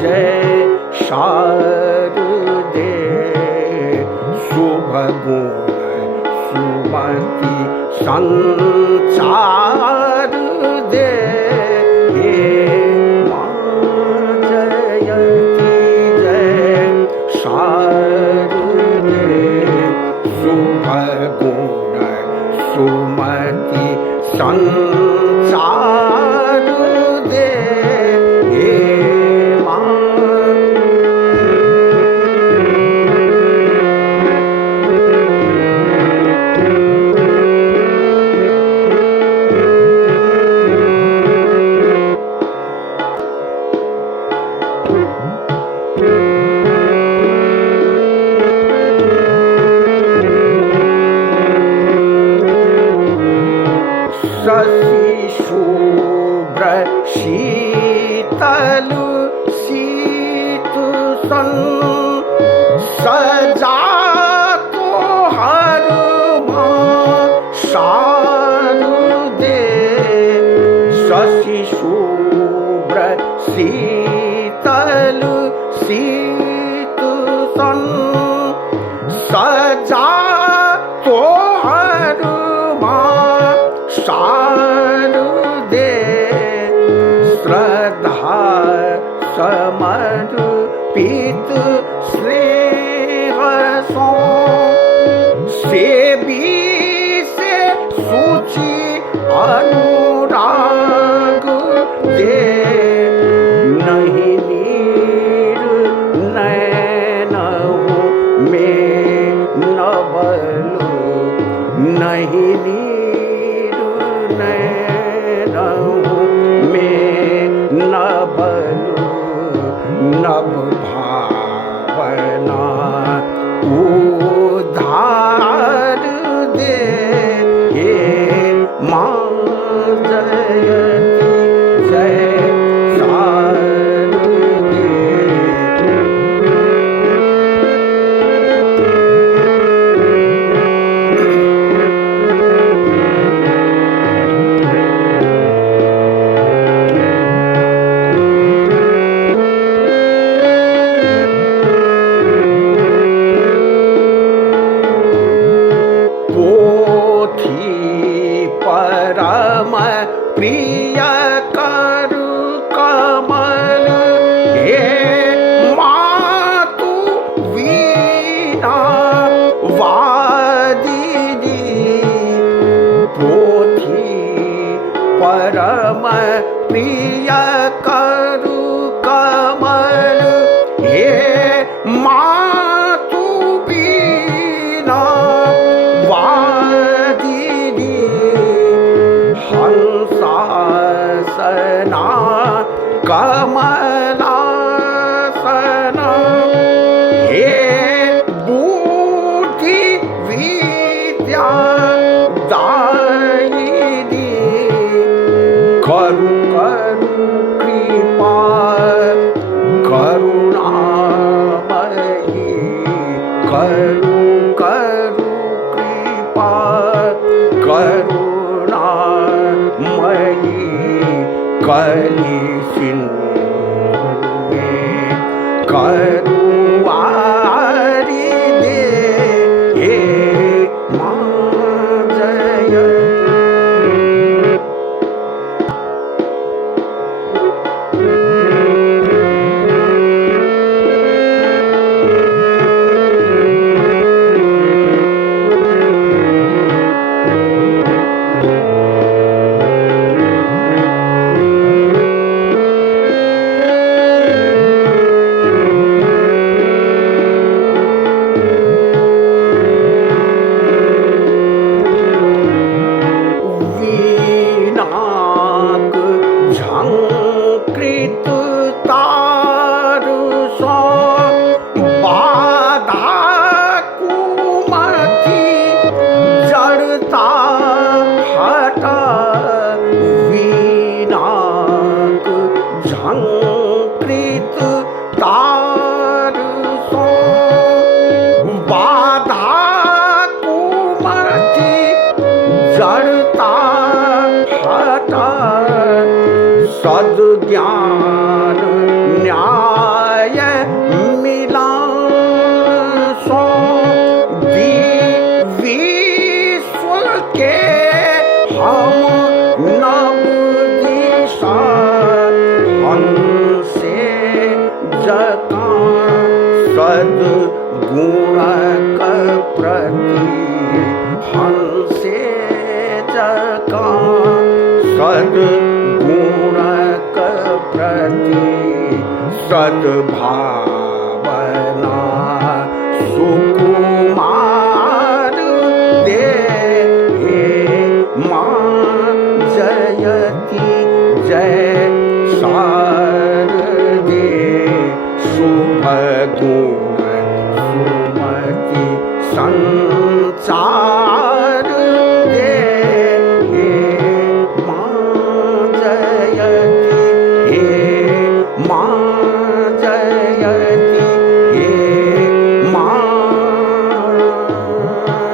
जय शारदे शुभ गुण सुमति संचार दे हे मां जयति जय शारदे शुभ गुण सुमति संचार दे हे मां शशि शुभ्र शीतल शीत सन सजा तो हर मां शारदे शशि शुभ्र शीतल शीत सन सजा तो हर मां शारदे श्रद्धा समर्पित स्नेह सो सेवी से सूचि अनुराग दे नहीं नीर नैन में नबल नहीं नीर नैन में नबल नभ भावना उधार दे हे मां जयति जय शारदे परम प्रिय करु कमल हे मातु वीणा वादिनी पोथी परम प्रिय करु कमल हे मातु वीणा वादिनी हंसासना कमलासना हे बुद्धि विद्या दायिनी करु करु कृपा करुणामयी करु करु कृपा करुणामयी कलि सिंधु में करुवारी दे हे मां जयति सद्ज्ञान न्याय सद्गुणक प्रति हंसे जका सद्गुणक प्रति सद्भावना